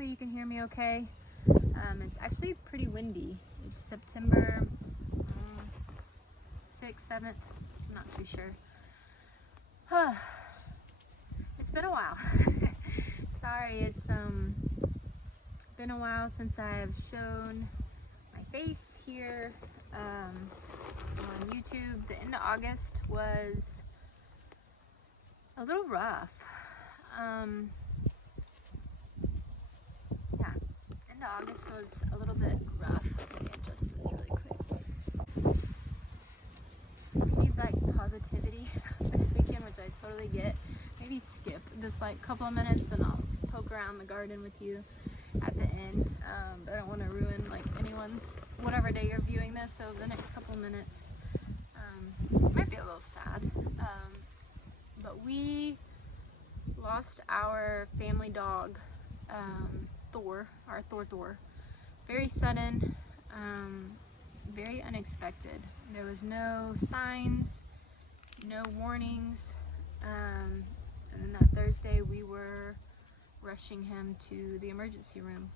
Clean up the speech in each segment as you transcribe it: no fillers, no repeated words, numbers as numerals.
hopefully you can hear me okay. It's actually pretty windy. It's September 6th, 7th, I'm not too sure. It's been a while. Sorry, it's been a while since I've shown my face here on YouTube. The end of August was a little rough. Yeah, end of August was a little bit rough. Let me adjust this really quick. If you need like positivity this weekend, which I totally get, maybe skip this like couple of minutes and I'll poke around the garden with you at the end. But I don't want to ruin like anyone's, whatever day you're viewing this, so the next couple of minutes might be a little sad. But we lost our family dog, Thor, our Thor. Very sudden, very unexpected. There was no signs, no warnings, and then that Thursday we were rushing him to the emergency room,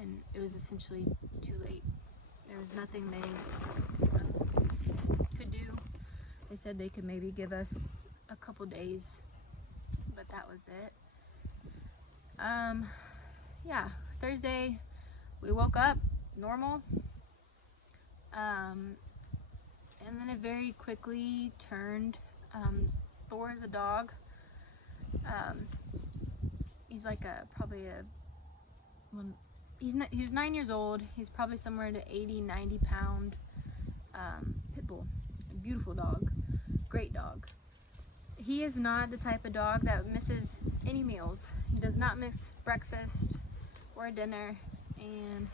and it was essentially too late. There was nothing they could do. They said they could maybe give us a couple days, but that was it. Yeah, Thursday we woke up normal, and then it very quickly turned. Thor is a dog. He's like he was 9 years old. He's probably somewhere to 80-90 pound pit bull. A beautiful dog, great dog. He is not the type of dog that misses any meals. He does not miss breakfast or dinner, and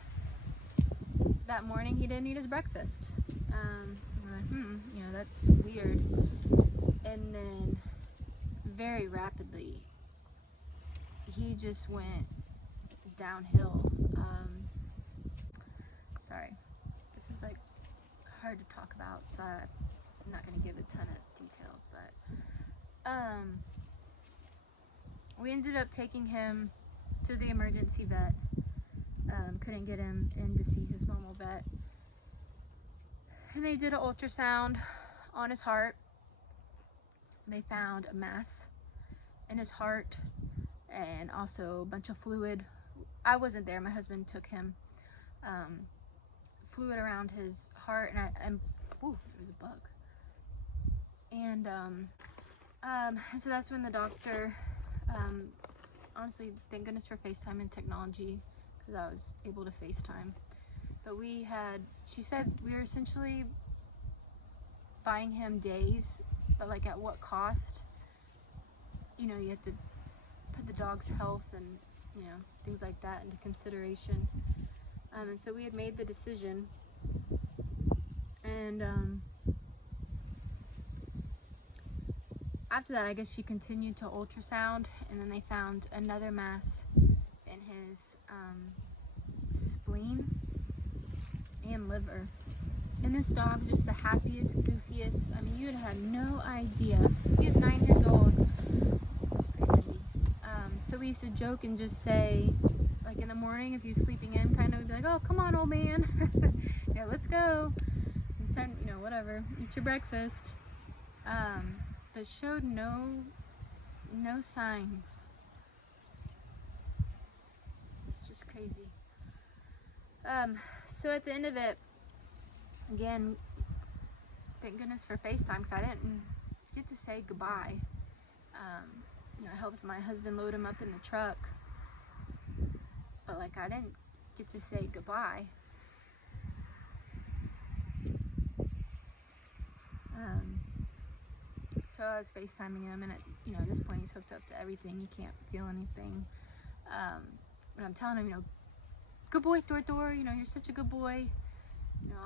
that morning he didn't eat his breakfast. I'm like, that's weird. And then very rapidly he just went downhill. Sorry, this is like hard to talk about, so I'm not going to give a ton of detail, but we ended up taking him to the emergency vet. Couldn't get him in to see his normal vet, and they did an ultrasound on his heart. They found a mass in his heart and also a bunch of fluid. I wasn't there, my husband took him. Fluid around his heart, and ooh, there was a bug. And so that's when the doctor, honestly, thank goodness for FaceTime and technology, because I was able to FaceTime. But she said we were essentially buying him days, but like at what cost? You have to put the dog's health and things like that into consideration. And so we had made the decision, and after that, I guess she continued to ultrasound, and then they found another mass in his spleen and liver. And this dog's just the happiest, goofiest. I mean, you'd have no idea. He was 9 years old. It's pretty windy. So we used to joke and just say, like in the morning, if you're sleeping in, kind of, we'd be like, "Oh, come on, old man, let's go." And turn, whatever, eat your breakfast. But showed no signs. It's just crazy. So at the end of it, again, thank goodness for FaceTime, because I didn't get to say goodbye. I helped my husband load him up in the truck, but like I didn't get to say goodbye. So I was FaceTiming him, and at this point he's hooked up to everything. He can't feel anything. But I'm telling him, good boy, Thor, you're such a good boy.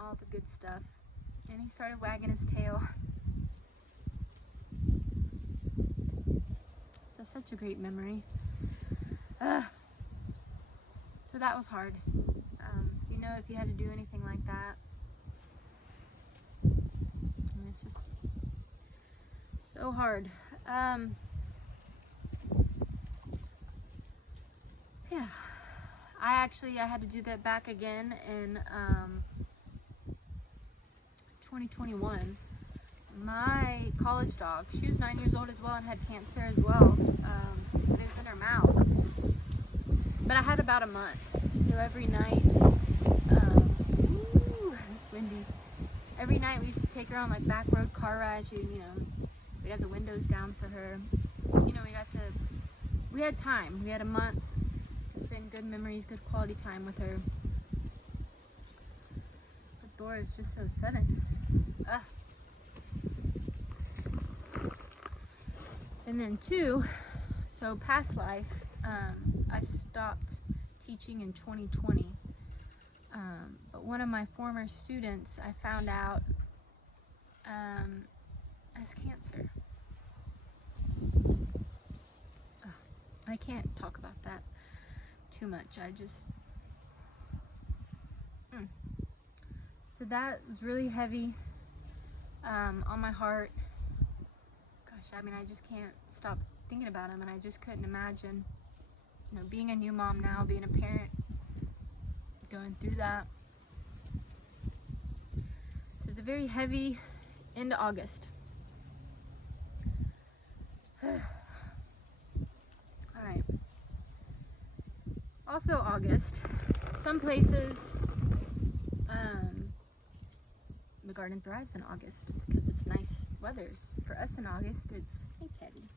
All the good stuff. And he started wagging his tail. So such a great memory. So that was hard. If you had to do anything like that, it's just so hard. I had to do that back again in 2021. My college dog, she was 9 years old as well and had cancer as well. It was in her mouth. But I had about a month. So every night, it's windy. Every night we used to take her on like back road car rides. We'd have the windows down for her. We had time. We had a month to spend good memories, good quality time with her. But Thor is just so sudden. Ugh. And then 2, so past life, I stopped teaching in 2020. But one of my former students, I found out, has cancer. Ugh. I can't talk about that too much. So that was really heavy on my heart. Gosh, I mean, I just can't stop thinking about him, and I just couldn't imagine, being a new mom now, being a parent, going through that. So it's a very heavy end of August. All right. Also August, some places, the garden thrives in August because it's nice weathers. For us in August, it's, hey Teddy,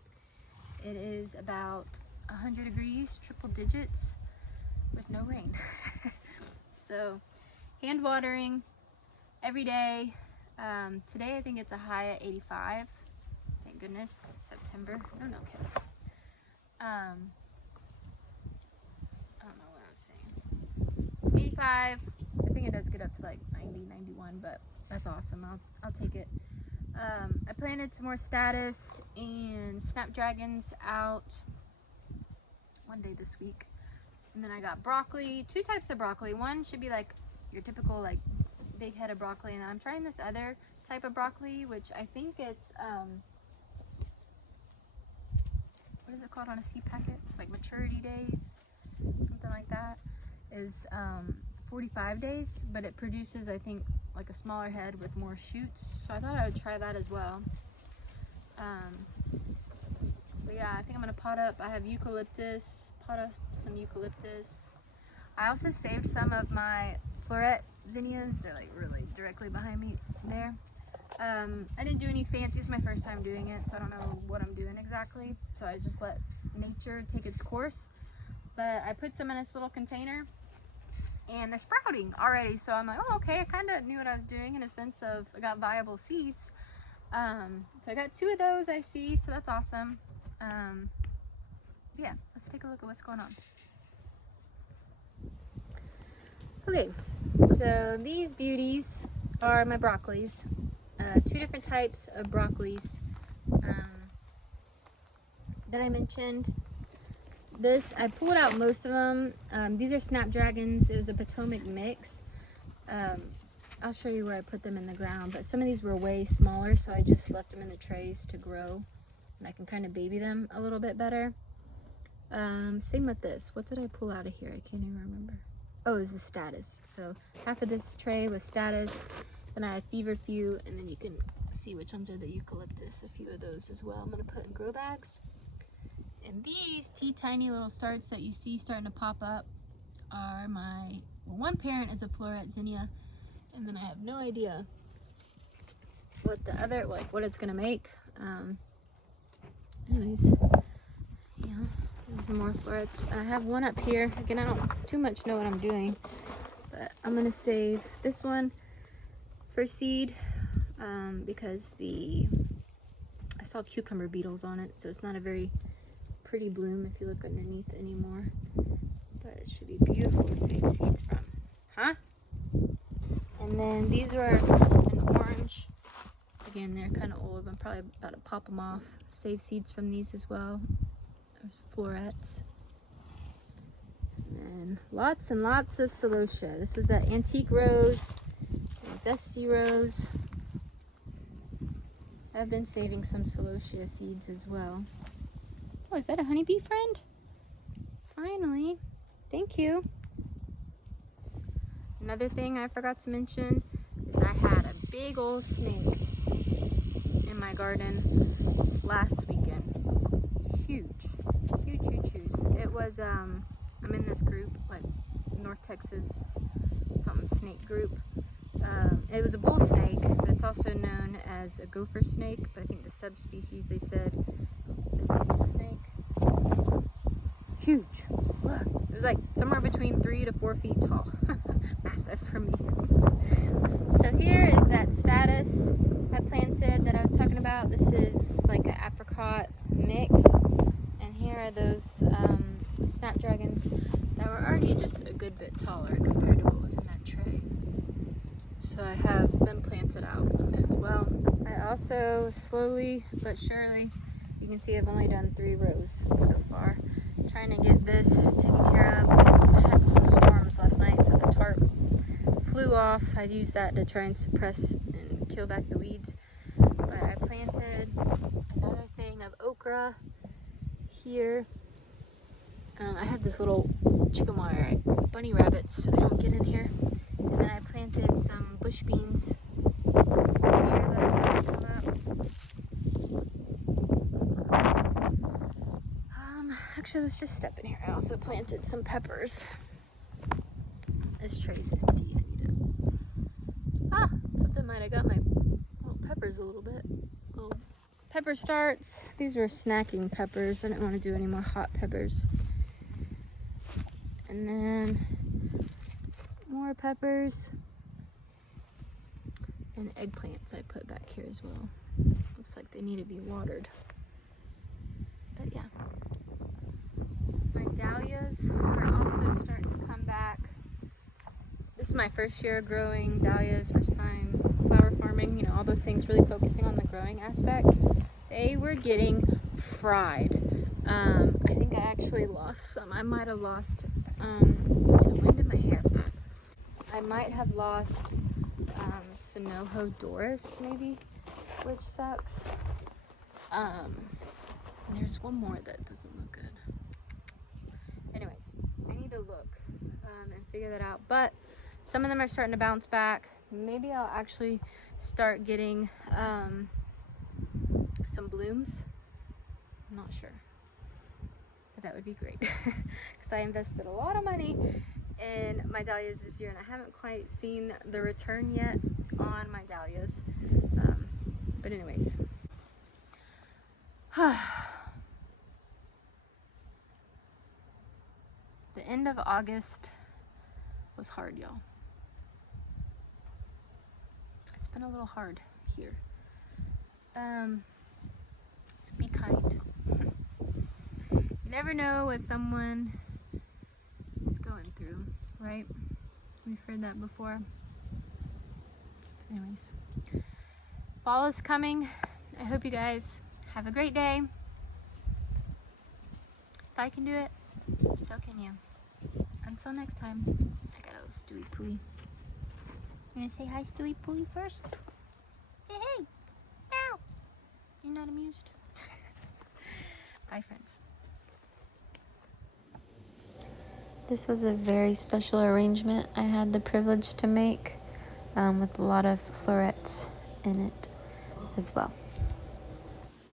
it is about 100 degrees, triple digits, with no rain. So hand watering every day. Today I think it's a high at 85. Thank goodness, September. No kidding. I don't know what I was saying. 85. I think it does get up to like 90, 91, but that's awesome. I'll take it. I planted some more statice and snapdragons out one day this week. And then I got broccoli, 2 types of broccoli. One should be like your typical like big head of broccoli, and I'm trying this other type of broccoli, which I think it's what is it called on a seed packet? It's like maturity days, something like that. Is 45 days, but it produces, I think, like a smaller head with more shoots. So I thought I would try that as well. But yeah, I think I'm gonna pot up. I have eucalyptus, pot up some eucalyptus. I also saved some of my floret zinnias. They're like really directly behind me there. I didn't do any fancy. It's my first time doing it, so I don't know what I'm doing exactly. So I just let nature take its course. But I put some in this little container, and they're sprouting already. So I'm like, oh, okay. I kind of knew what I was doing in a sense of I got viable seeds. So I got 2 of those I see, so that's awesome. Yeah, let's take a look at what's going on. Okay, so these beauties are my broccolis. 2 different types of broccolis that I mentioned. This, I pulled out most of them. These are snapdragons. It was a Potomac mix. I'll show you where I put them in the ground, but some of these were way smaller, so I just left them in the trays to grow, and I can kind of baby them a little bit better. Same with this. What did I pull out of here? I can't even remember. Oh, it was the statice. So half of this tray was statice, then I had feverfew, and then you can see which ones are the eucalyptus. A few of those as well I'm going to put in grow bags. And these tiny little starts that you see starting to pop up are my, well, one parent is a floret zinnia, and then I have no idea what the other, like what it's gonna make. Anyways, yeah, there's more florets. I have one up here. Again, I don't too much know what I'm doing, but I'm gonna save this one for seed because I saw cucumber beetles on it, so it's not a very pretty bloom if you look underneath anymore, but it should be beautiful to save seeds from, huh? And then these are an orange. Again, they're kind of old. I'm probably about to pop them off. Save seeds from these as well. There's florets. And then lots and lots of celosia. This was that antique rose, dusty rose. I've been saving some celosia seeds as well. Oh, is that a honeybee friend? Finally. Thank you. Another thing I forgot to mention is I had a big old snake in my garden last weekend. Huge. It was, I'm in this group, like North Texas something snake group. It was a bull snake, but it's also known as a gopher snake, but I think the subspecies they said is a bull snake. Huge. It was like somewhere between 3 to 4 feet tall. Massive for me. So here is that status I planted that I was talking about. This is like an apricot mix, and here are those snapdragons that were already just a good bit taller compared to what was in that tray. So I have them planted out as well. I also slowly but surely, you can see I've only done 3 rows so far. Trying to get this taken care of. I had some storms last night, so the tarp flew off. I'd use that to try and suppress and kill back the weeds. But I planted another thing of okra here. I have this little chicken wire, bunny rabbits, so they don't get in here. And then I planted some bush beans here that I started to come up. Actually, let's just step in here. I also planted some peppers. This tray's empty. Something might have got my little peppers a little bit. Little pepper starts. These were snacking peppers. I didn't want to do any more hot peppers. And then more peppers and eggplants I put back here as well. Looks like they need to be watered. But yeah. My dahlias are also starting to come back. This is my first year growing dahlias, first time flower farming, you know, all those things, really focusing on the growing aspect. They were getting fried. I think I actually lost some. I might have lost, the wind in my hair. I might have lost Sonoho Doris maybe, which sucks. And there's one more that doesn't look good. Anyways, I need to look and figure that out. But some of them are starting to bounce back. Maybe I'll actually start getting some blooms. I'm not sure. But that would be great. Because I invested a lot of money in my dahlias this year and I haven't quite seen the return yet on my dahlias. But anyways. The end of August was hard, y'all. It's been a little hard here. So be kind. You never know what someone is going through, right? We've heard that before. Anyways, fall is coming. I hope you guys have a great day. If I can do it, so can you. Until next time, I got a Stewie Pooey. You gonna say hi, Stewie Pooey, first? Say hey. Ow. You're not amused? Bye, friends. This was a very special arrangement I had the privilege to make with a lot of florets in it as well.